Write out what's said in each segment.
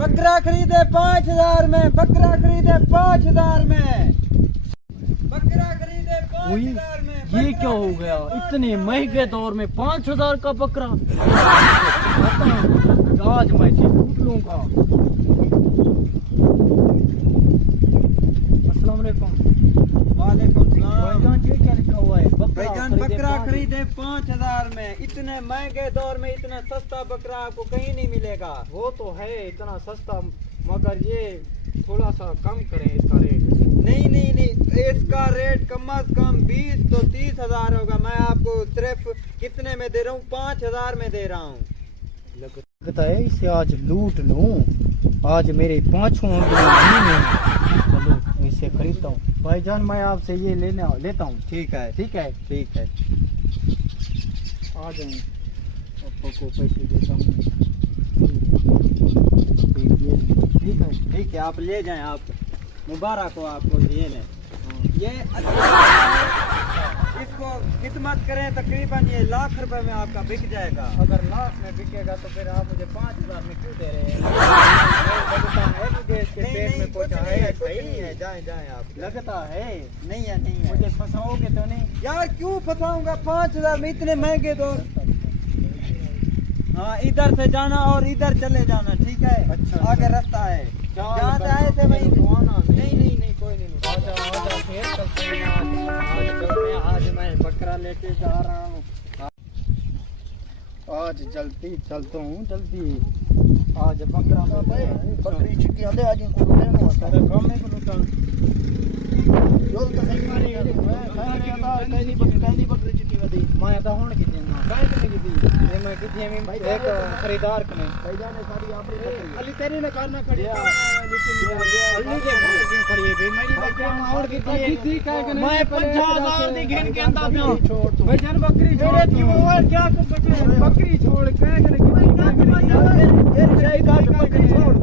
बकरा खरीदे 5,000 में, बकरा खरीदे 5,000 में, बकरा खरीदे 5,000 में। ये क्या हो गया? इतने महंगे दौर में 5,000 का बकरा? आज मैं इसे लूट लूंगा। अस्सलाम वालेकुम। वालेकुम सलाम। भाईजान ये क्या लिखा हुआ है? भाईजान बकरा खरीदे 5,000 में। इतने महंगे दौर में इतना सस्ता बकरा आपको कहीं नहीं मिलेगा। वो तो है इतना सस्ता, मगर ये थोड़ा सा कम करें इसका रेट। नहीं नहीं नहीं, इसका रेट कम से कम 20 तो 30,000 होगा। मैं आपको सिर्फ कितने में दे रहा हूँ? 5,000 में दे रहा हूँ। लगता है इसे आज लूट लूं। आज मेरे 5 होंगे। चलो इसे खरीदता हूँ। भाईजान मैं आपसे ये लेता हूँ। ठीक है ठीक है ठीक है। आ जाए, पापा को पैसे देता हूँ। ठीक है ठीक है, आप ले जाएं। आप मुबारक हो आपको, ये लें। ये इसको खिदमत करें तकरीबन ये लाख रुपए में आपका बिक जाएगा। अगर लाख में बिकेगा तो फिर आप मुझे 5,000 में क्यों दे रहे हैं? लगता है मुझे इसके नहीं पेट नहीं, में कुछ कुछ नहीं है है, कुछ सही नहीं है। जाएं जाएं आप। लगता है नहीं है नहीं है। मुझे फंसाओगे तो नहीं? यार क्यों फंसाऊंगा? 5,000 में इतने महंगे दौर। हाँ, इधर से जाना और इधर चले जाना। ठीक है, अच्छा, आगे रास्ता है। जहाँ से आए थे वही। नहीं नहीं नहीं, कोई नहीं। फिर चलते हैं। आज मैं बकरा लेके जा रहा हूँ। आज जल्दी चलता हूँ, जल्दी। आज बकरा बकरी चिट्ठी आंदे आज इनको लेनो होता है। काम में लुटान जो तो सही माने मैं कहता कैदी बकरी चिट्ठी वदी मैं तो हुन कितने ना बैंक में दी ये मैं कितने में एक खरीदार कने भाईजान ने सारी आपरी बकरी अली तेरी ने करना खड़ी अली के क्यों खड़ी है भाई? मेरी बकरी मार की थी मैं 50,000 दी घेन के अंदा पे भाईजान बकरी छोड़ क्यों और क्या बकरी छोड़ के ये सही काट बकरी छोड़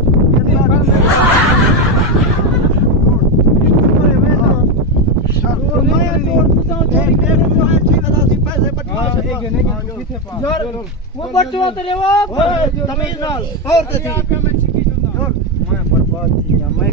यार वो बच्चा तेरे वो तमीज नाल और ते मैं बर्बाद थी मैं